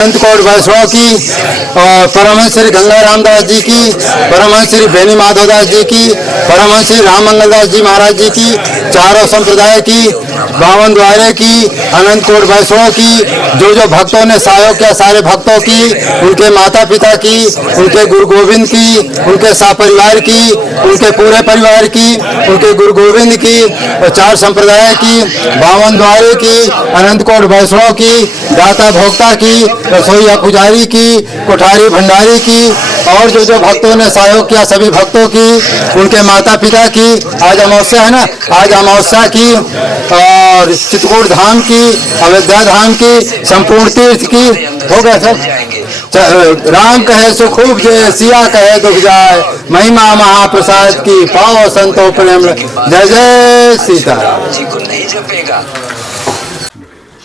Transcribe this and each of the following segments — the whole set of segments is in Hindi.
संत कोट वैष्णव की और परमहंस श्री गंगा रामदास जी की, परमहंस श्री बेनी माधवदास जी की, परमहंस श्री राम मंगलदास जी महाराज जी की, चारों संप्रदाय की, 52 द्वारे की, अनंत कोट वैष्णव की, जो जो भक्तों ने सहयोग किया सारे भक्तों की, उनके माता पिता की, उनके गुरु गोविंद की, उनके सपरिवार की, उनके पूरे परिवार की, उनके गुरु गोविंद की और चार संप्रदाय की, 52 द्वारे की, अनंत कोट वैष्णव की, दाता भोक्ता की, रसोईया पुजारी की, कोठारी भंडारी की और जो जो भक्तों ने सहयोग किया सभी भक्तों की, उनके माता पिता की। आज अमावस्या है ना, आज अमावस्या की और चित्रकूट धाम की, अयोध्या धाम की, संपूर्ण तीर्थ की हो गया सब। राम कहे सो खूब जय, सिया कहे दुख जाए, महिमा महाप्रसाद की पाओ संतो प्रेम। जय जय सीता।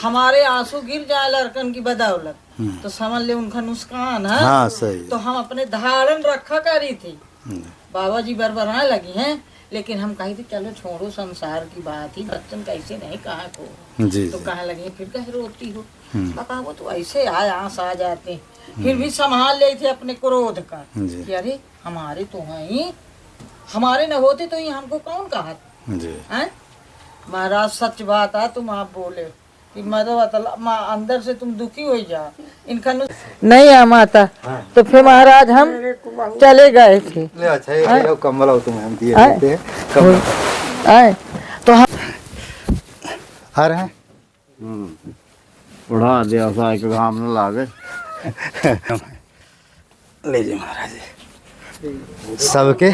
हमारे आंसू गिर जाए लड़कन की बदौलत तो समझ ले उनका नुकसान है। हाँ सही। तो हम अपने धारण रखा करी थी, बाबा जी बरबराने लगी हैं, लेकिन हम कही थी चलो छोड़ो संसार की बात ही, बच्चन कैसे नहीं कहा को जी, तो कहा लगी फिर कहे रोती हो। पापा वो तो ऐसे आए आंस आ जाते, फिर भी संभाल ले थे अपने क्रोध का कि अरे हमारे तो हैं, हमारे न होते तो ये हमको कौन कहा है। महाराज सच बात है, तुम आप बोले कि माँ अंदर से तुम दुखी हो जा इनका नहीं आ माता। तो फिर महाराज हम चले गए थे। अच्छा कम्बल तुम्हें दिए आए तो हम आ रहे हैं उड़ा दिया साइक घाम न लागे। लीजिए महाराज सबके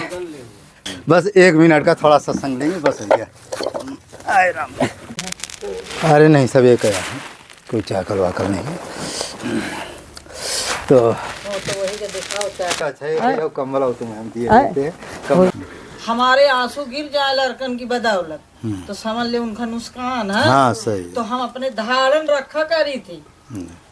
बस 1 मिनट का थोड़ा सत्संग लेंगे बस हो गया। आए राम। अरे नहीं सब एक है, कोई चाकल वाकल नहीं। तो अच्छा कम्बल तुम्हें दिए हमारे आंसू गिर जाए लड़कन की बदौलत तो समझ ले उनका नुकसान है। हाँ सही। तो हम अपने धारण रखा करी थी,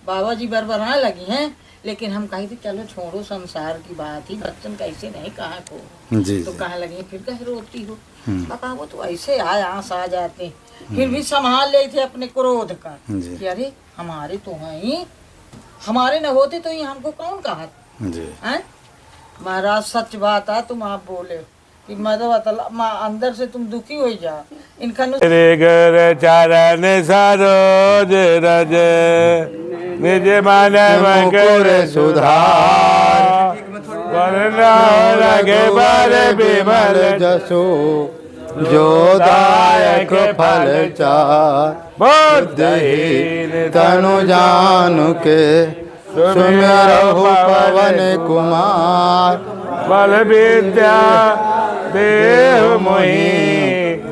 बाबा जी बरबराने लगी हैं, लेकिन हम कही थी चलो छोड़ो संसार की बात ही, बच्चन कैसे नहीं कहा को जी, तो कहा लगी फिर कहे रोती हो। पापा वो तो ऐसे आए आंस आ जाते, फिर भी संभाल ले थे अपने क्रोध का कि अरे हमारे तो हैं, हमारे न होते तो ये हमको कौन कहा है। महाराज सच बात है, तुम आप बोले कि माँ अंदर से तुम दुखी हो जा इनका गर चरण सरोज रज निज मन मकर सुधार वरना लगे बर विमल जसो जो दायक फल चार बुद्धहीन तनु जानु के सुमिरहु पवन कुमार बल विद्या देह मोहि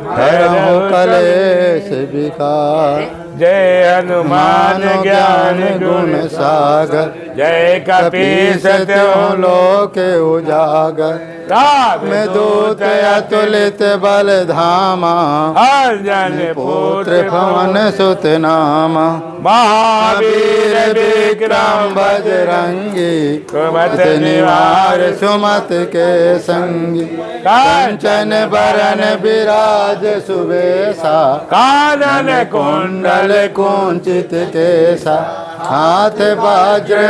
हरहु कलेश विकार जय हनुमान ज्ञान गुण सागर जय कपीस त्यों लोक उजागर राम में दूत अतुलित बल धामा हर जन पुत्र पवन सुत नामा महावीर विक्रम बजरंगी कुमत निवार सुमत के संगी कंचन बरन विराज सुबेसा कानन कुंडल कुंचित केसा हाथ वज्र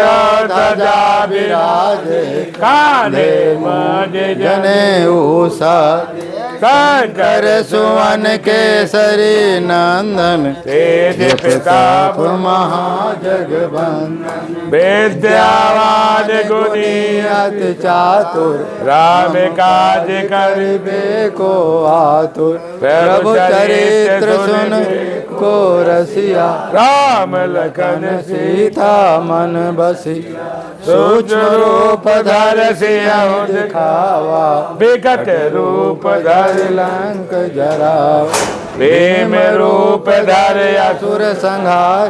ध्वजा विराजे कांधे मज जने ऊषा कर सुवन केसरी नंदन तेज प्रताप महाजगवंदन विद्यावान गुणी अति चातुर राम काज करिबे को आतुर प्रभु चरित्र सुन को रसिया राम लखन सीता मन बसी सूक्ष्म रूप धर सिंह दिखावा विकट रूप धर लंक जराव प्रेम रूप धर असुर संहार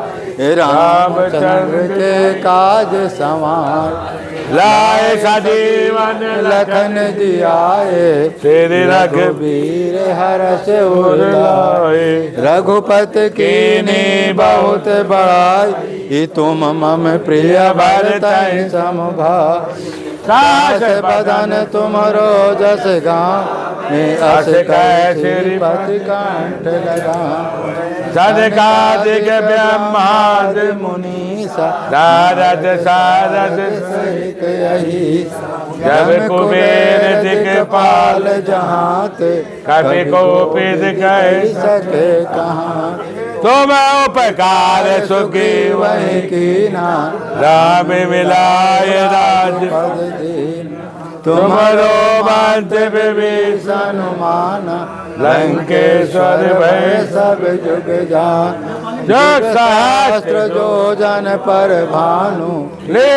रामचंद्र के काज संवार लाए सजीवन लखन जियाए श्री रघुवीर हर्ष उल्लाए रघुपति कीन्ही बहुत बड़ाई तुम मम प्रिय भरतहि सम भाई काश बदन तुमरो जस गाँव अस श्रीपति कंठ लगा सदकादिक ब्रह्माद मुनीसा सारद सारद सहित यही जब कुबेर दिक्पाल जहाँ ते कभी कोपित कह सके कहाँ तुम उपकार सुखी वही कीना राम मिलाय राज पद दीन तुमरो मंत विभीषण हनुमान लंकेश्वर भय सब जुग जान जो सहस्त्र जो जन पर भानु ले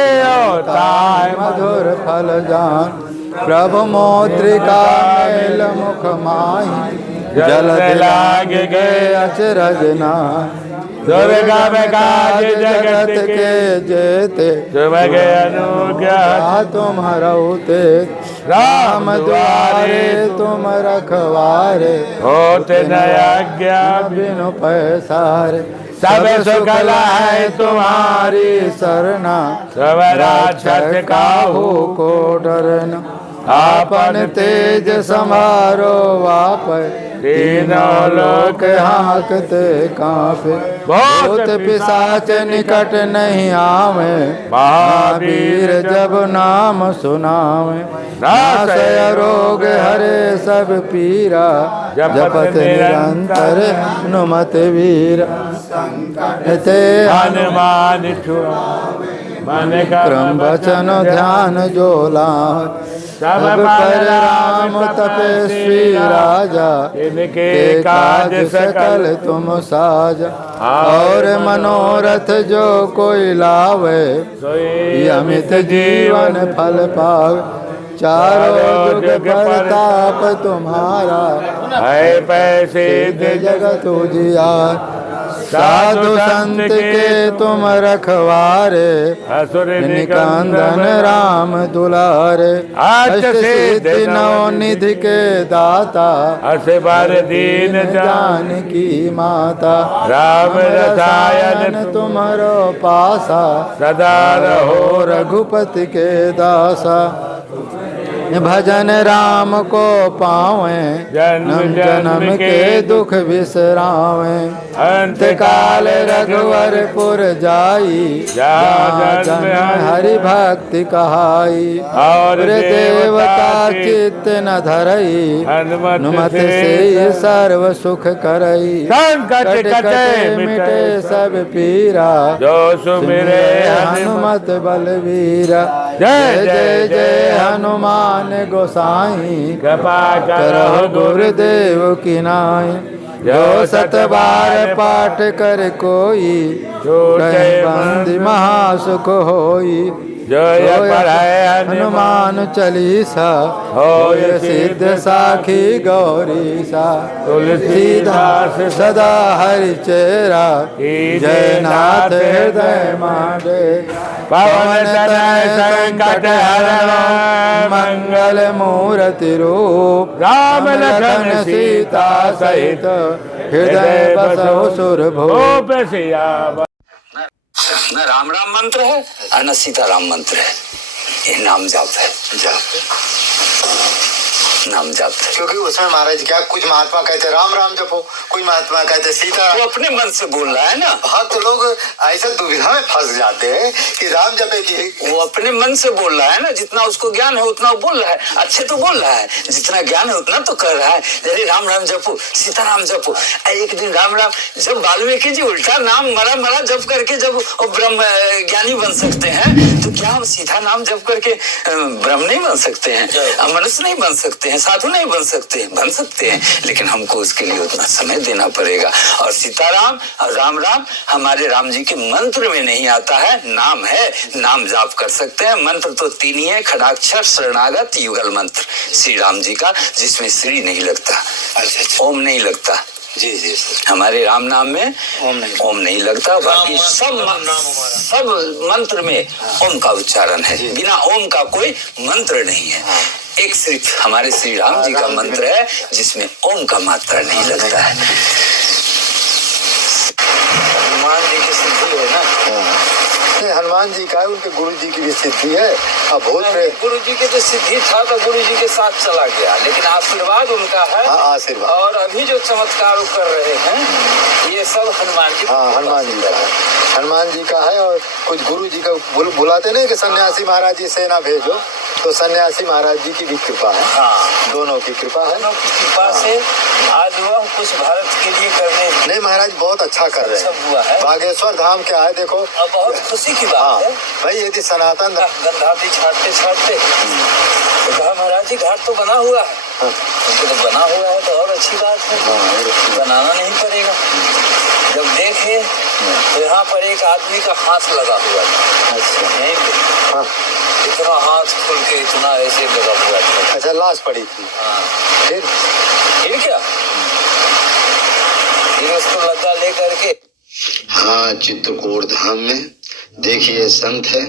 ताय मधुर फल जान प्रभु मोद्रिका मेल मुख माही जल लाग गए अचरज नाहि दुर्गम काज जगत के जेते तुम गए अनुज्ञा तुम हरौते राम द्वारे तुम रखवारे होते नया बिनु पैसारे सब सुख है तुम्हारी सरना सब राक्षस काहू को डरना आपन तेज समारो वाप तीनों लोक हाँकते कांपे भूत पिशाच निकट नहीं आवे महावीर जब नाम सुनावे नासय रोग हरे सब पीरा जपत निरंतर हनुमत वीर ते हनुमान मन क्रम वचन ध्यान जो लाए सब पर राम तपस्वी राजा इनके काज सकल तुम साजा और मनोरथ जो कोई लावे अमित जीवन फल पावे चारों जुग प्रताप तुम्हारा है पैसे जगत उजियार साधु संत के तुम रखवारे असुर निकंदन राम दुलारे अष्ट सिद्धि नौ निधि के दाता असबर दीन जानकी माता राम रसायन तुम्हारो पासा सदा रहो रघुपति के दासा भजन राम को पावे जन्म जन्म के दुख बिसरावे अंत काल रघुवरपुर जाई जन्म हरि भक्ति कहाई और देवता चित्त न धरई हनुमत से सर्व सुख करई संकट कटे मिटे सब पीरा जो सुमिरे हनुमत बलवीरा जय जय जय हनुमान गोसाई कृपा करो गुरुदेव की नाई जो सत बार पाठ कर कोई कहीं बंदी महासुख होई जो ये पढ़ाए हनुमान चालीसा हो सिद्ध साखी गौरी सा तुलसीदास सदा हरि चेरा जय नाथ हृदय मांडे पवन तनय संकट हरण मंगल मूर्ति रूप राम लखन सीता सहित हृदय बसो सुर भूप न राम राम मंत्र है और न सीता राम मंत्र है, ये नाम जाप है। नाम जाप है क्योंकि उसमें महाराज क्या कुछ महात्मा कहते राम राम जपो, कुछ महात्मा कहते सीता। वो अपने मन से बोल रहा है ना। भक्त लोग ऐसे दुविधा में फंस जाते हैं कि राम जपे की। वो अपने मन से बोल रहा है ना, जितना उसको ज्ञान है उतना वो बोल रहा है, अच्छे तो बोल रहा है, जितना ज्ञान है उतना तो कर रहा है। अरे राम राम जपो, सीता राम जपो। एक दिन राम राम जब वाल्मीकि जी उल्टा नाम मरा मरा जप करके जब ब्रह्म ज्ञानी बन सकते हैं, तो क्या हम सीधा नाम जप करके ब्रह्म नहीं बन सकते हैं, मनुष्य नहीं बन सकते हैं, साधु नहीं बन सकते हैं? बन सकते हैं, लेकिन हमको उसके लिए उतना समय देना पड़ेगा। और सीताराम और राम राम हमारे राम जी के मंत्र में नहीं आता है, नाम है, नाम जाप कर सकते हैं। मंत्र तो तीन ही है, खड़ाक्षर, शरणागत, युगल मंत्र श्री राम जी का, जिसमें श्री नहीं लगता, ओम नहीं लगता। जी जी हमारे राम नाम में ओम नहीं लगता, बाकी सब मंत्र में ओम का उच्चारण है, बिना ओम का कोई मंत्र नहीं है। एक सिर्फ हमारे श्री राम जी का मंत्र है जिसमें ओम का मात्रा नहीं लगता है। हनुमान जी की सिद्धि है ना, हनुमान जी का, उनके गुरु जी की भी सिद्धि है। अब गुरु जी के जो सिद्धि था तो गुरु जी के साथ चला गया, लेकिन आशीर्वाद उनका है। आशीर्वाद। और अभी जो चमत्कार कर रहे हैं ये सब हनुमान जी हनुमान जी का। हनुमान जी का है और कुछ गुरु जी का बुलाते नहीं कि सन्यासी महाराज जी सेना भेजो, तो सन्यासी महाराज जी की भी कृपा है। हाँ, दोनों की कृपा है। दोनों की कृपा से आज वह कुछ भारत के लिए करने नहीं महाराज बहुत अच्छा कर रहे सब हुआ है। हैं। बागेश्वर धाम क्या है देखो, और बहुत खुशी की बात है भाई यदि सनातन गंधाती छाटते छाटते तो कहा महाराज जी घाट तो बना हुआ है। तो बना हुआ है तो और अच्छी बात है, बनाना नहीं पड़ेगा। जब देखे तो यहाँ पर एक आदमी का हाथ लगा हुआ था। अच्छा यहीं पे इतना हाथ खुल के इतना ऐसे लगा हुआ था। अच्छा लाश पड़ी थी। हाँ, फिर क्या फिर उसको लगा ले करके। हाँ, चित्रकूट धाम में देखिए संत है,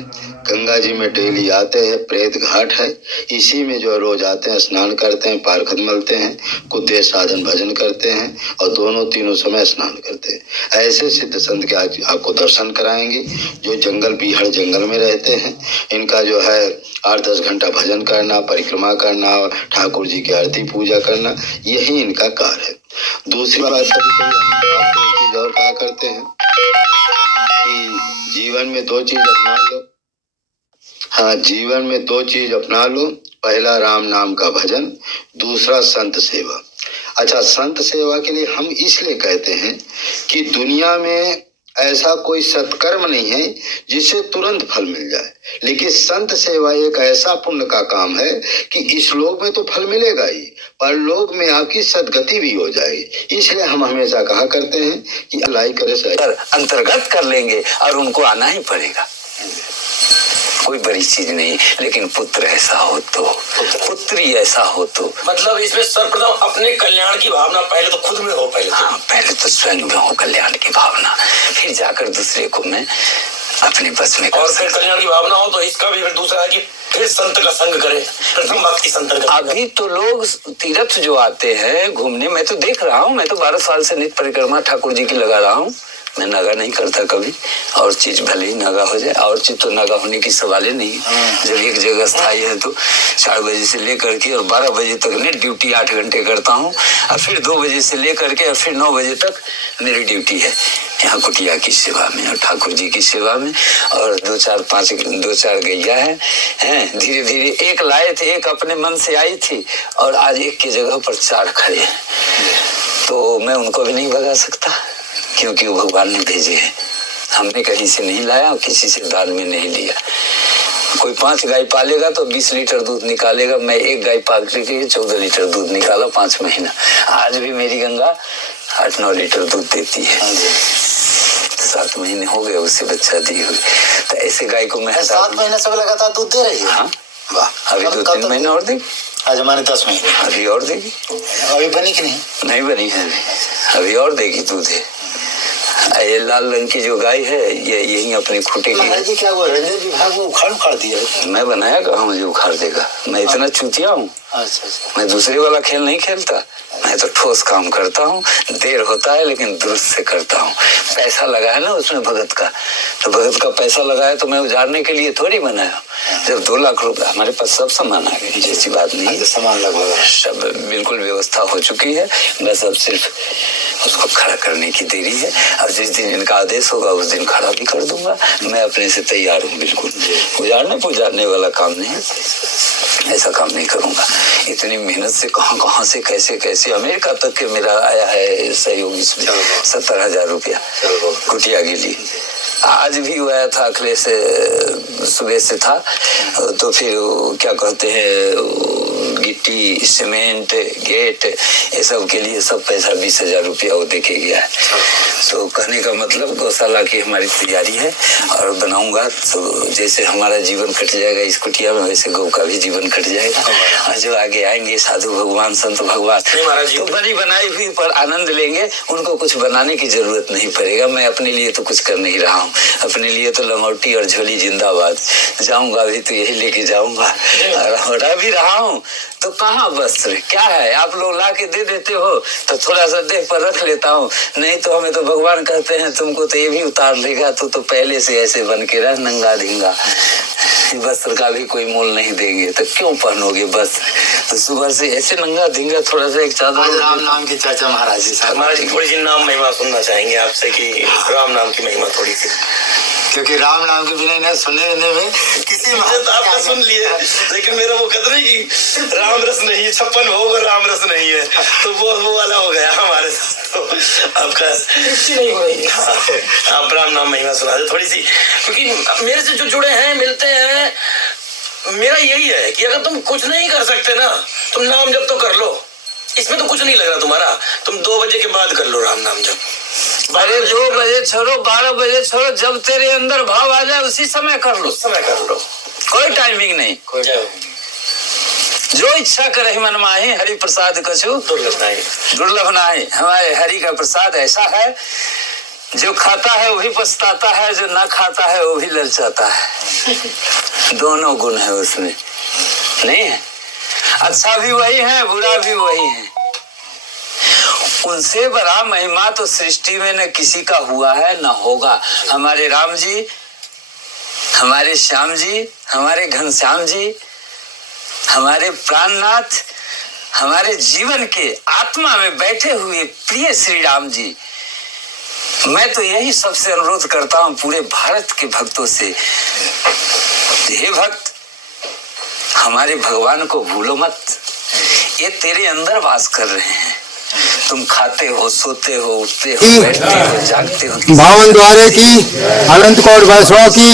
गंगा जी में डेली आते हैं, प्रेत घाट है, इसी में जो रोज आते हैं, स्नान करते हैं, पारखत मलते हैं, कुद्दे साधन भजन करते हैं और दोनों तीनों समय स्नान करते हैं। ऐसे सिद्ध संत के आज आपको दर्शन कराएंगे जो जंगल बीहड़ जंगल में रहते हैं। इनका जो है 8-10 घंटा भजन करना, परिक्रमा करना, ठाकुर जी की आरती पूजा करना, यही इनका कार्य है। दूसरी बात कभी हम आपको एक चीज और कहा करते हैं कि जीवन में 2 चीज अपना लो। हाँ, जीवन में 2 चीज अपना लो, पहला राम नाम का भजन, दूसरा संत सेवा। अच्छा, संत सेवा के लिए हम इसलिए कहते हैं कि दुनिया में ऐसा कोई सत्कर्म नहीं है जिससे तुरंत फल मिल जाए, लेकिन संत सेवा एक ऐसा पुण्य का काम है कि इस लोक में तो फल मिलेगा ही, पर लोक में आपकी सदगति भी हो जाएगी। इसलिए हम हमेशा कहा करते हैं कि अल्लाह करे सही अंतर्गत कर लेंगे और उनको आना ही पड़ेगा। कोई बड़ी चीज नहीं, लेकिन पुत्र ऐसा हो तो, पुत्री ऐसा हो तो, मतलब इसमें सर्वप्रथम अपने कल्याण की भावना पहले तो खुद में हो। पहले तो स्वयं में हो कल्याण की भावना, फिर जाकर दूसरे को मैं अपने बस में और फिर कल्याण की भावना हो तो इसका भी फिर दूसरा है कि फिर संत का संग करे, प्रथम भक्ति संत का। अभी तो लोग तीर्थ जो आते हैं घूमने, मैं तो देख रहा हूँ, मैं तो 12 साल से नित्य परिक्रमा ठाकुर जी की लगा रहा हूँ। मैं नागा नहीं करता कभी, और चीज भले ही नागा हो जाए, और चीज तो नागा होने की सवाल ही नहीं है। जब एक जगह स्थायी है तो 4 बजे से लेकर के और 12 बजे तक नेट ड्यूटी 8 घंटे करता हूँ, और फिर 2 बजे से लेकर के और फिर 9 बजे तक मेरी ड्यूटी है यहाँ कुटिया की सेवा में और ठाकुर जी की सेवा में। और 2-4 गैया हैं, धीरे धीरे एक लाए थे, एक अपने मन से आई थी, और आज एक की जगह पर 4 खड़े हैं। तो मैं उनको भी नहीं भगा सकता, क्योंकि वो भगवान ने भेजे हैं। हमने कहीं से नहीं लाया और किसी से दान में नहीं लिया। कोई 5 गाय पालेगा तो 20 लीटर दूध निकालेगा। मैं 1 गाय पाल के 14 लीटर दूध निकाला 5 महीना। आज भी मेरी गंगा 8-9 लीटर दूध देती है। 7 महीने हो गए उससे बच्चा दी हुई। तो ऐसे गाय को मैं 7 महीने से लगातार दूध दे रही है। हाँ, वाह। अभी 2-3 महीने और देगी। आज हमारे 10 महीने अभी और देगी। अभी बनी कि नहीं? नहीं बनी है अभी और देगी दूध है। ये लाल रंग की जो गाय है ये यही अपने खूटे की। जी क्या वो रंजन विभाग वो उखाड़ दिया है? मैं बनाया कहाँ, मुझे उखाड़ देगा? मैं इतना चूतिया हूँ? अच्छा। मैं दूसरे वाला खेल नहीं खेलता। मैं तो ठोस काम करता हूँ, देर होता है लेकिन दुरुस्त से करता हूँ। पैसा लगाया ना उसमें भगत का, तो भगत का पैसा लगाया तो मैं उजाड़ने के लिए थोड़ी बनाया। जब 2 लाख रुपए हमारे पास सब सामान आ गए, जैसी बात नहीं है। सामान लगभग सब बिल्कुल व्यवस्था हो चुकी है, बस अब सिर्फ उसको खड़ा करने की देरी है। और जिस दिन इनका आदेश होगा उस दिन खड़ा भी कर दूंगा। मैं अपने से तैयार हूँ बिल्कुल। उजाड़ने वाला काम नहीं, ऐसा काम नहीं करूंगा। इतनी मेहनत से कहाँ से कैसे अमेरिका तक के मेरा आया है सहयोग इसमें। 70,000 रुपया कुटिया के लिए। आज भी वो आया था, अखिलेश से सुबह से था। तो फिर क्या कहते हैं, गिट्टी, सीमेंट, गेट, ये सब के लिए सब पैसा 20,000 रुपया वो देके गया है। तो कहने का मतलब गौशाला की हमारी तैयारी है और बनाऊंगा तो जैसे हमारा जीवन कट जाएगा इस कुटिया में, वैसे गौ का भी जीवन कट जाएगा। और जो आगे आएंगे साधु भगवान, संत भगवान, तो बनी बनाई हुई पर आनंद लेंगे। उनको कुछ बनाने की जरूरत नहीं पड़ेगा। मैं अपने लिए तो कुछ कर नहीं रहा हूँ। अपने लिए तो लंगोटी और झोली जिंदाबाद। जाऊंगा भी तो यही लेके जाऊंगा, और हटा भी रहा हूँ। तो कहाँ वस्त्र क्या है, आप लोग ला के दे देते हो तो थोड़ा सा देख पर रख लेता हूँ। नहीं तो हमें तो भगवान कहते हैं तुमको तो ये भी उतार लेगा, तो पहले से ऐसे बन के रह, नंगा ढींगा। वस्त्र का भी कोई मोल नहीं देंगे तो क्यों पहनोगे बस। तो सुबह से ऐसे नंगा धिंगा थोड़ा सा एक चादर। राम नाम की चर्चा महाराज जी साहब, महाराज जी थोड़ी सी नाम महिमा सुनना चाहेंगे आपसे कि राम नाम की महिमा थोड़ी सी। क्योंकि राम नाम के बिना इन्हें सुनने में किसी तो आपका सुन लिए, लेकिन मेरा वो कहते नहीं कि राम रस नहीं है, 56 भोग और राम रस नहीं है, तो वो वाला हो गया हमारे साथ। तो आपका नहीं हो रही। आप राम नाम महिमा सुना दे थोड़ी सी, क्योंकि मेरे से जो जुड़े हैं मिलते हैं, मेरा यही है कि अगर तुम कुछ नहीं कर सकते ना, तुम नाम जप तो कर लो, इसमें तो कुछ नहीं लग रहा तुम्हारा। तुम 2 बजे के बाद कर लो राम नाम जप। अरे 2 बजे छोड़ो, 12 बजे छोड़ो, जब तेरे अंदर भाव आ जाए उसी समय कर लो, उस समय कर लो, कोई टाइमिंग नहीं। जो इच्छा करे मन माही, हरि प्रसाद कछु दुर्लभ नाही। हमारे हरि का प्रसाद ऐसा है, जो खाता है वो भी पछताता है, जो ना खाता है वो भी ललचाता है। दोनों गुण है उसमें, नहीं है? अच्छा भी वही है, बुरा भी वही है। उनसे बड़ा महिमा तो सृष्टि में न किसी का हुआ है न होगा। हमारे राम जी, हमारे श्याम जी, हमारे घनश्याम जी, हमारे प्राणनाथ, हमारे जीवन के आत्मा में बैठे हुए प्रिय श्री राम जी। मैं तो यही सबसे अनुरोध करता हूं पूरे भारत के भक्तों से, हे भक्त, हमारे भगवान को भूलो मत। ये तेरे अंदर वास कर रहे हैं। तुम खाते हो, सोते हो, उठते हो, बैठते हो, जागते हो। बावन द्वारे की, अनंत कोट वैष्णव की,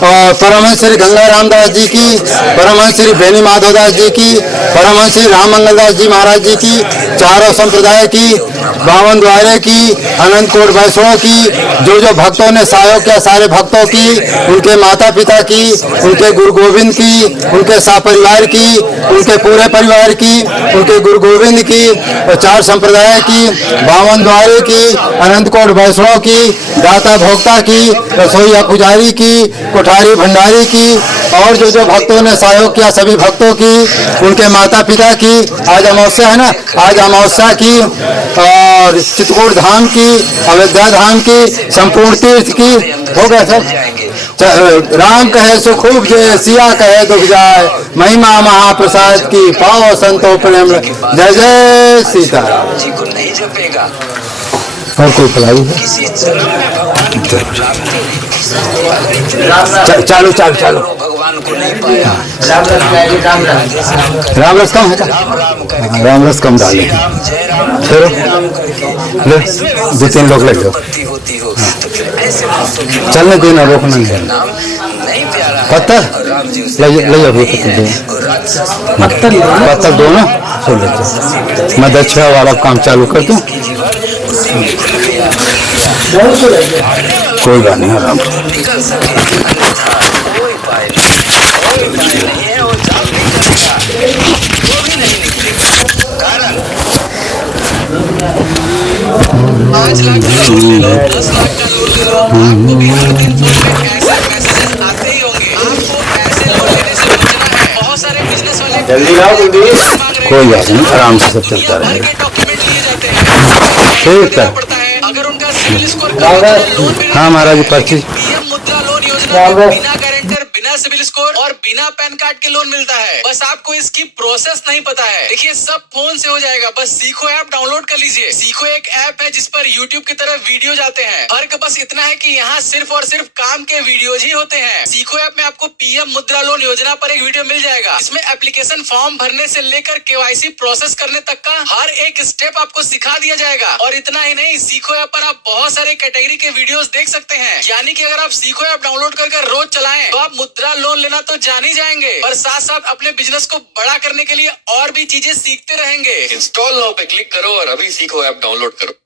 और परमहंस श्री गंगा रामदास जी की, परमहंस श्री बेनी माधवदास जी की, परमहंस श्री राम मंगलदास जी महाराज जी की, चारों संप्रदाय की, बावन द्वारे की, अनंत कोट वैष्णव की, जो भक्तों ने सहयोग किया सारे भक्तों की, उनके माता पिता की, उनके गुरु गोविंद की, उनके सपरिवार की, उनके पूरे परिवार की, उनके गुरु गोविंद की, और 4 संप्रदाय की, 52 द्वारे की, अनंत कोट वैष्णव की, दाता भोक्ता की, रसोईया पुजारी की, कोठारी भंडारी की, और जो भक्तों ने सहयोग किया सभी भक्तों की, उनके माता पिता की। आज अमावस्या है ना, आज अमावस्या की, और चित्रकूट धाम की, अयोध्या धाम की, संपूर्ण तीर्थ की हो गया सर। राम कहे सुख खूब जय, सिया कहे दुख जाए, महिमा महाप्रसाद की पाओ संतो प्रेम। जय जय सीताराम। जी को नहीं जपेगा, और कोई फलाई है? किसी जन्म में भगवान की प्राप्ति नहीं। चालू चालू चालू। भगवान को नहीं पाया। राम रस कम है क्या? राम राम करके, राम रस कम डाले। राम जय राम चलो। जय राम करके, ले, इसमें भी 2-3 लोग ले जाओ। उत्पत्ति होती हो तो फिर ऐसे भक्तों के चलने देना, रोकना नहीं। नाम नहीं प्यारा है। पत्थर और राम जी ले जाओ, पत्थर दोनों सुन लेते। मैं दक्षिणा वाला काम चालू कर दूं। कोई बात नहीं, आराम से। निकल सके, अन्यथा कोई उपाय नहीं, कोई उपाय नहीं है। वो जाल निकलेगा, वो भी नहीं निकलेगा। कारण 5 लाख का लोन ले लो, 10 लाख का लोन ले लो, आपको भी हर दिन फोन में ऐसे मैसेजेस आते ही होंगे। आपको ऐसे लोन लेने से बचना है। बहुत सारे बिजनेस वाले जल्दी लाओ, जल्दी। मांग रहे कोई बात नहीं, आराम से सब दुनिया चलता भर रहेगा। के डॉक्यूमेंट लिए जाते हैं, ठीक है। पड़ता है। अगर उनका सिविल स्कोर कम है तो लोन भी हाँ महाराज जी, पर्ची। पीएम मुद्रा लोन योजना में बिना गारंटर, बिना सिविल स्कोर और बिना पैन कार्ड के लोन मिलता है। बस आपको इसकी प्रोसेस नहीं पता है। देखिए, सब फोन से हो जाएगा। बस सीखो ऐप डाउनलोड कर लीजिए। सीखो एक ऐप है जिस पर यूट्यूब की तरह वीडियो जाते हैं। फर्क बस इतना है कि यहाँ सिर्फ और सिर्फ काम के वीडियोज ही होते हैं। सीखो ऐप में आपको पीएम मुद्रा लोन योजना पर एक वीडियो मिल जाएगा। इसमें एप्लीकेशन फॉर्म भरने से लेकर केवाईसी प्रोसेस करने तक का हर एक स्टेप आपको सिखा दिया जाएगा। और इतना ही नहीं, सीखो ऐप पर आप बहुत सारे कैटेगरी के वीडियोस देख सकते हैं। यानी कि अगर आप सीखो ऐप डाउनलोड कर रोज चलाएं तो आप मुद्रा लोन लेना तो जान ही जाएंगे, और साथ साथ अपने बिजनेस को बड़ा करने के लिए और भी चीजें सीखते रहेंगे। इंस्टॉल नाउ पे क्लिक करो और अभी सीखो ऐप डाउनलोड करो।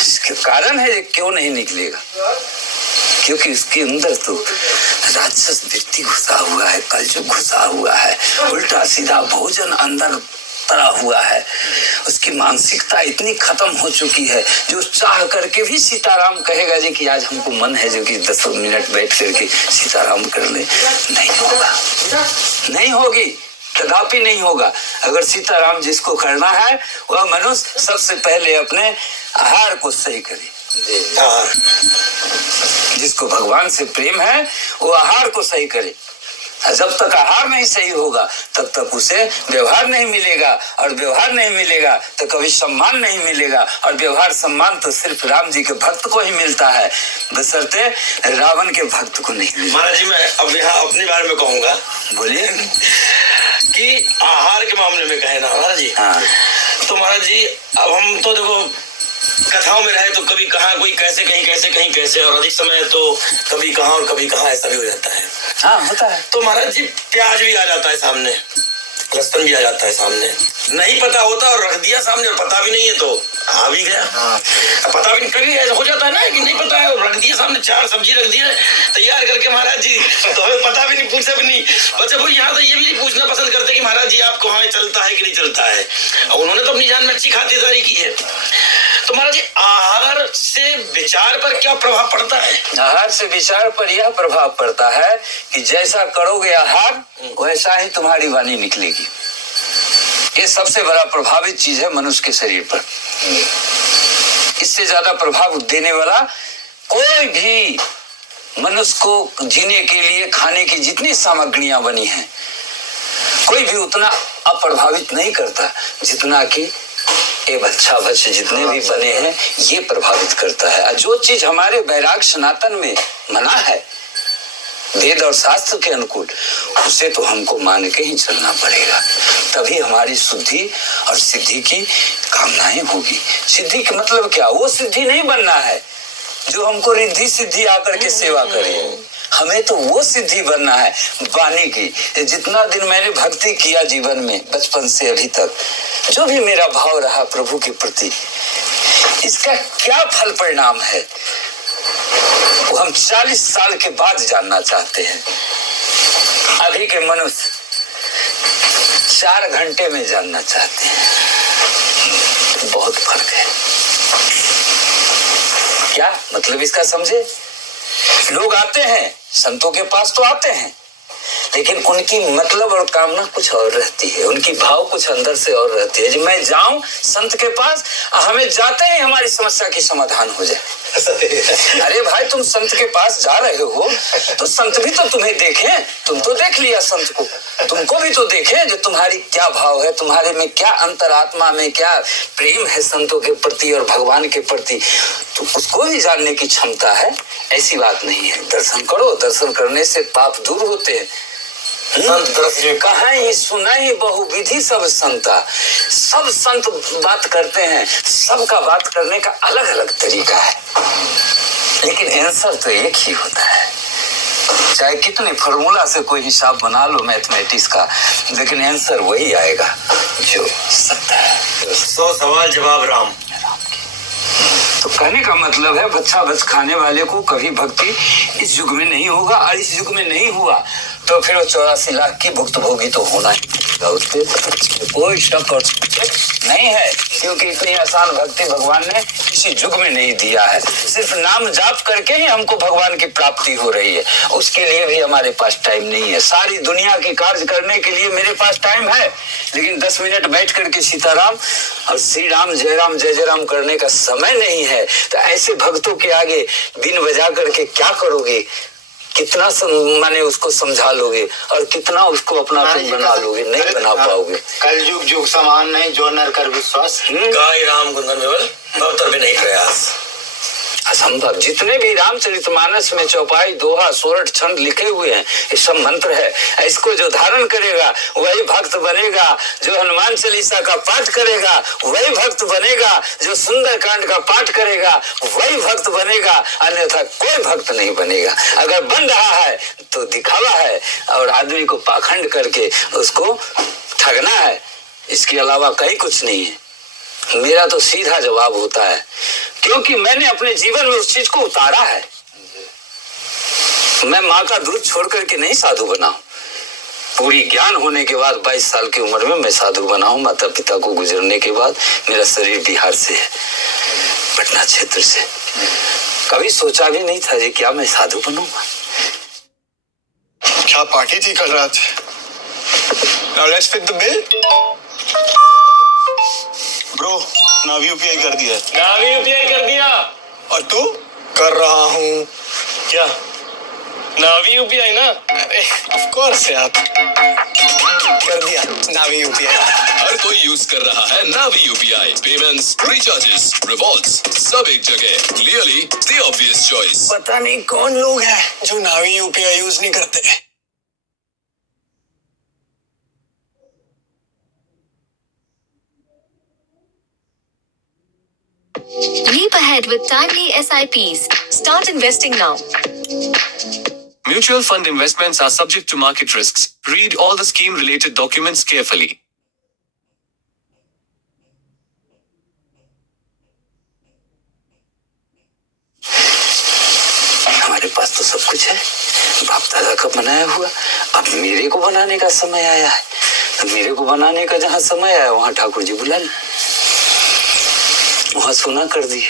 इसके कारण है ये क्यों नहीं निकलेगा। क्योंकि उसके अंदर तो राक्षस वृत्ति घुसा हुआ है, कलयुग घुसा हुआ है, उल्टा सीधा भोजन अंदर तरा हुआ है। उसकी मानसिकता इतनी खत्म हो चुकी है, जो चाह करके भी सीताराम कहेगा जी कि आज हमको मन है जो कि 10 मिनट बैठ करके सीताराम कर ले, नहीं होगा, नहीं होगी, कदापि नहीं होगा। अगर सीताराम जिसको करना है वह मनुष्य सबसे पहले अपने आहार को सही करे। जिसको भगवान से प्रेम है वो आहार को सही करे। जब तक आहार नहीं सही होगा तब तक उसे व्यवहार नहीं मिलेगा, और व्यवहार नहीं मिलेगा तो कभी सम्मान नहीं मिलेगा, और व्यवहार सम्मान तो सिर्फ राम जी के भक्त को ही मिलता है, बशर्ते रावण के भक्त को नहीं मिलता। महाराज जी मैं अब यहाँ अपने बारे में कहूँगा। बोलिए। कि आहार के मामले में कहे ना महाराज जी। हाँ। तो महाराज जी अब हम तो देखो कथाओं में रहे तो कभी कहाँ कोई कैसे कहीं कैसे, और अधिक समय तो कभी कहाँ और कभी कहाँ, ऐसा भी हो जाता है। हाँ होता है। तो महाराज जी प्याज भी आ जाता है सामने, लहसुन भी आ जाता है सामने, नहीं पता होता और रख दिया सामने और पता भी नहीं है तो आ भी गया। पता भी नहीं, कभी ऐसा हो जाता है ना कि नहीं पता है और रख दिया सामने, 4 सब्जी रख दी है तैयार करके महाराज जी, तो हमें पता भी नहीं, पूछा भी नहीं। बच्चे वो यहाँ तो ये भी नहीं पूछना पसंद करते कि महाराज जी आपको हाँ चलता है कि नहीं चलता है, और उन्होंने तो अपनी जान में अच्छी खातिरदारी की है। तो महाराज जी आहार से विचार पर क्या प्रभाव पड़ता है? आहार से विचार पर यह प्रभाव पड़ता है कि जैसा करोगे आहार वैसा ही तुम्हारी वाणी निकलेगी। ये सबसे बड़ा प्रभावित चीज है मनुष्य के शरीर पर। इससे ज्यादा प्रभाव देने वाला कोई भी मनुष्य को जीने के लिए खाने की जितनी सामग्रियां बनी हैं, कोई भी उतना अप्रभावित नहीं करता जितना कि ये बच्चा बच्चे जितने भी बने हैं ये प्रभावित करता है। जो चीज हमारे वैराग्य सनातन में मना है वेद और शास्त्र के अनुकूल, उसे तो हमको मान के ही चलना पड़ेगा, तभी हमारी शुद्धि और सिद्धि की कामनाएं होगी। सिद्धि का मतलब क्या? वो सिद्धि नहीं बनना है जो हमको रिद्धि सिद्धि आकर के सेवा करे, हमें तो वो सिद्धि बनना है वाणी की। जितना दिन मैंने भक्ति किया जीवन में बचपन से अभी तक, जो भी मेरा भाव रहा प्रभु के प्रति, इसका क्या फल परिणाम है वो हम 40 साल के बाद जानना चाहते हैं। अभी के मनुष्य 4 घंटे में जानना चाहते हैं, बहुत फर्क है। क्या मतलब इसका समझे? लोग आते हैं संतों के पास तो आते हैं, लेकिन उनकी मतलब और कामना कुछ और रहती है, उनकी भाव कुछ अंदर से और रहती है। जब मैं जाऊं संत के पास, हमें जाते ही हमारी समस्या की समाधान हो जाए। अरे भाई तुम संत के पास जा रहे हो तो संत भी तो तुम्हें देखे, तुम तो देख लिया संत को, तुमको भी तो देखे जो तुम्हारी क्या भाव है, तुम्हारे में क्या अंतरात्मा में क्या प्रेम है संतों के प्रति और भगवान के प्रति, तो उसको भी जानने की क्षमता है। ऐसी बात नहीं है। दर्शन करो, दर्शन करने से पाप दूर होते हैं। कहाँ ही सुना ही बहुविधि सब संता, सब संत बात करते हैं, सबका बात करने का अलग अलग तरीका है, लेकिन आंसर तो एक ही होता है। चाहे कितने फॉर्मूला से कोई हिसाब बना लो मैथमेटिक्स का, लेकिन आंसर वही आएगा जो सत्य है। 100 सवाल जवाब राम। तो कहने का मतलब है बच्चा बच खाने वाले को कभी भक्ति इस युग में नहीं होगा, और इस युग में नहीं हुआ तो फिर वो 84 लाख की भुक्तभोगी तो होना ही पड़ेगा। उसपे कोई शक और नहीं है, क्योंकि इतनी आसान भक्ति भगवान ने किसी युग में नहीं दिया है। सिर्फ नाम जाप करके ही हमको भगवान की प्राप्ति हो रही है, उसके लिए भी हमारे पास टाइम नहीं है। सारी दुनिया की कार्य करने के लिए मेरे पास टाइम है, लेकिन 10 मिनट बैठ करके सीताराम और श्री राम जय राम करने का समय नहीं है। तो ऐसे भक्तों के आगे बिन बजा करके क्या करोगे? कितना माने उसको समझा लोगे और कितना उसको अपना बना लोगे? नहीं बना पाओगे। कल युग समान नहीं, जो नर कर विश्वास। गाय राम गुणगन में भवतर में नहीं प्रयास। असंभव। जितने भी रामचरितमानस में चौपाई, दोहा, सोरठ, छंद लिखे हुए हैं, ये सब मंत्र है। इसको जो धारण करेगा वही भक्त बनेगा, जो हनुमान चालीसा का पाठ करेगा वही भक्त बनेगा, जो सुंदर कांड का पाठ करेगा वही भक्त बनेगा, अन्यथा कोई भक्त नहीं बनेगा। अगर बन रहा है तो दिखावा है और आदमी को पाखंड करके उसको ठगना है, इसके अलावा कहीं कुछ नहीं है। मेरा तो सीधा जवाब होता है, क्योंकि मैंने अपने जीवन में उस चीज को उतारा है। मैं माँ का दूध छोड़ करके नहीं साधु बना हूं। पूरी ज्ञान होने के बाद 22 साल की उम्र में मैं साधु बना हूं। माता पिता को गुजरने के बाद मेरा शरीर बिहार से है, पटना क्षेत्र से। कभी सोचा भी नहीं था जी क्या मैं साधु बनूंगा। क्या पार्टी थी कल रात? Now let's fit the bill. Bro, now UPI कर दिया। नाव यूपीआई कर दिया। और तू? कर रहा हूँ। क्या? नावी यूपीआई ना? अरे ऑफ कोर्स यार, कर दिया नावी यूपीआई। हर कोई यूज कर रहा है नावी यूपीआई। पेमेंट्स, रिचार्जेस, रिवॉर्ड्स, सब एक जगह। Clearly the obvious choice. पता नहीं कौन लोग हैं जो नावी यूपीआई यूज नहीं करते। Leap ahead with timely SIPs. Start investing now. Mutual fund investments are subject to market risks. Read all the scheme-related documents carefully. हमारे पास तो सब कुछ है, बाप दादा का बनाया हुआ। अब मेरे को बनाने का समय आया है, तो मेरे को बनाने का जहाँ समय आया वहाँ ठाकुर जी बुला ले, वहाँ सोना कर दिए।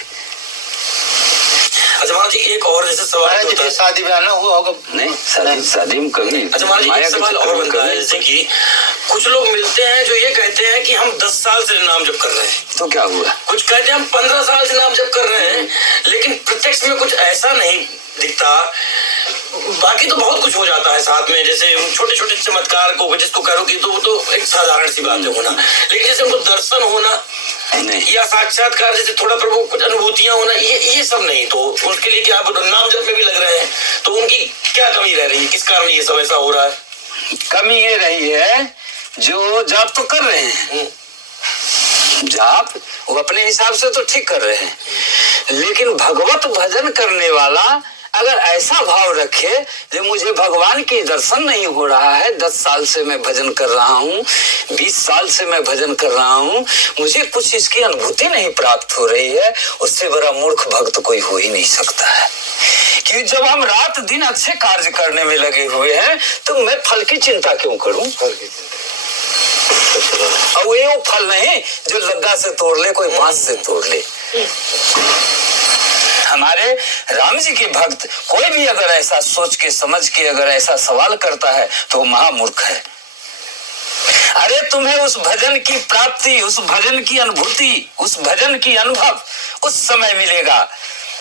अच्छा महाराज जी, एक और जैसे सवाल होता है, शादी ब्याह ना हुआ होगा? नहीं, शादी में कभी। अच्छा महाराज जी, एक सवाल और बनता है, जैसे कि कुछ लोग मिलते हैं जो ये कहते हैं कि हम 10 साल से नाम जप कर रहे हैं, तो क्या हुआ? कुछ कहते हैं हम 15 साल से नाम जप कर रहे हैं, लेकिन प्रत्यक्ष में कुछ ऐसा नहीं दिखता। बाकी तो बहुत कुछ हो जाता है साथ में, जैसे छोटे छोटे चमत्कार को जिसको करोगे तो वो तो एक साधारण सी बात है होना, लेकिन जैसे उनको दर्शन होना नहीं, या साक्षात्कार, जैसे थोड़ा प्रभु कुछ अनुभूतियां होना, ये सब नहीं। तो उसके लिए क्या नाम जप में भी लग रहे हैं, तो उनकी क्या कमी रह रही है? किस कारण ये सब ऐसा हो रहा है? कमी ये रही है जो जाप तो कर रहे हैं, जाप वो अपने हिसाब से तो ठीक कर रहे हैं, लेकिन भगवत भजन करने वाला अगर ऐसा भाव रखे कि मुझे भगवान के दर्शन नहीं हो रहा है, 10 साल से मैं भजन कर रहा हूँ, 20 साल से मैं भजन कर रहा हूँ, मुझे कुछ इसकी अनुभूति नहीं प्राप्त हो रही है, उससे बड़ा मूर्ख भक्त कोई हो ही नहीं सकता है। कि जब हम रात दिन अच्छे कार्य करने में लगे हुए हैं तो मैं फल की चिंता क्यों करूं? और वो फल नहीं जो लग्गा से तोड़ ले, कोई बांस से तोड़ ले। हमारे राम जी के भक्त कोई भी अगर ऐसा सोच के समझ के अगर ऐसा सवाल करता है तो महामूर्ख है। अरे तुम्हें उस भजन की प्राप्ति, उस भजन की अनुभूति, उस भजन की अनुभव उस समय मिलेगा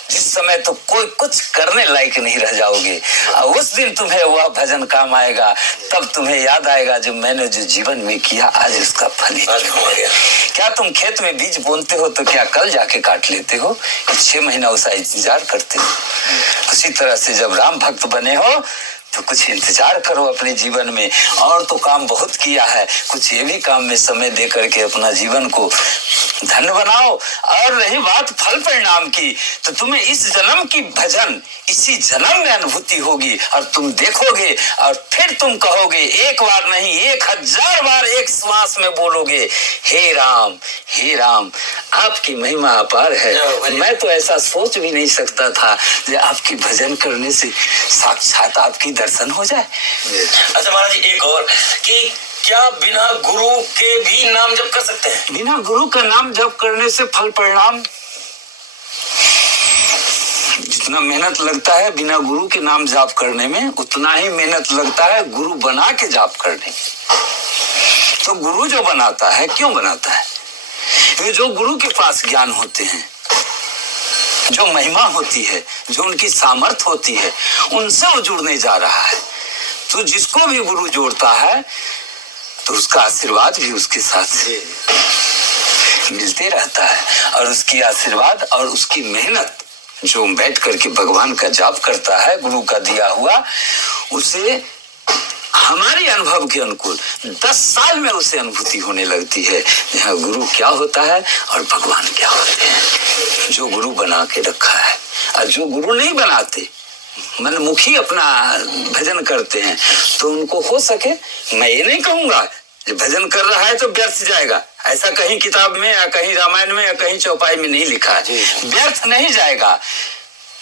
जिस समय तो कोई कुछ करने लायक नहीं रह जाओगे, और उस दिन तुम्हें वह भजन काम आएगा। तब तुम्हें याद आएगा जो मैंने जो जीवन में किया आज उसका फल ही गया। क्या तुम खेत में बीज बोनते हो तो क्या कल जाके काट लेते हो? 6 महीना उसका इंतजार करते हो। उसी तरह से जब राम भक्त बने हो तो कुछ इंतजार करो अपने जीवन में। और तो काम बहुत किया है, कुछ ये भी काम में समय दे करके अपना जीवन को धन्य बनाओ। और रही बात फल परिणाम की, तो तुम्हें इस जन्म की भजन इसी जन्म में अनुभूति होगी और तुम देखोगे और फिर तुम कहोगे, एक बार नहीं 1000 बार एक श्वास में बोलोगे, हे राम आपकी महिमा अपार है। मैं तो ऐसा सोच भी नहीं सकता था कि आपकी भजन करने से साक्षात आपकी दर्शन हो जाए। अच्छा महाराज जी, एक और कि क्या बिना गुरु के भी नाम जप कर सकते हैं? बिना गुरु का नाम जप करने से फल परिणाम जितना मेहनत लगता है बिना गुरु के नाम जाप करने में, उतना ही मेहनत लगता है गुरु बना के जाप करने में। तो गुरु जो बनाता है क्यों बनाता है? ये जो गुरु के पास ज्ञान होते हैं, जो महिमा होती है, जो उनकी सामर्थ होती है, उनसे वो जुड़ने जा रहा है। तो जिसको भी गुरु जोड़ता है तो उसका आशीर्वाद भी उसके साथ मिलते रहता है, और उसकी आशीर्वाद और उसकी मेहनत जो बैठ करके भगवान का जाप करता है गुरु का दिया हुआ, उसे हमारे अनुभव के अनुकूल 10 साल में उसे अनुभूति होने लगती है यहाँ गुरु क्या होता है और भगवान क्या होते हैं। जो गुरु बना के रखा है, और जो गुरु नहीं बनाते मनमुखी अपना भजन करते हैं, तो उनको हो सके, मैं ये नहीं कहूंगा भजन कर रहा है तो व्यर्थ जाएगा, ऐसा कहीं किताब में या कहीं रामायण में या कहीं चौपाई में नहीं लिखा है, व्यर्थ नहीं जाएगा।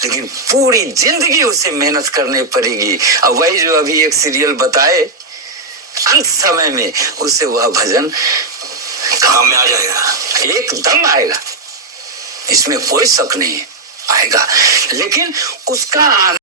लेकिन पूरी जिंदगी उसे मेहनत करनी पड़ेगी। और वही जो अभी एक सीरियल बताए, अंत समय में उसे वह भजन काम में आ जाएगा, एकदम आएगा, इसमें कोई शक नहीं है, आएगा। लेकिन उसका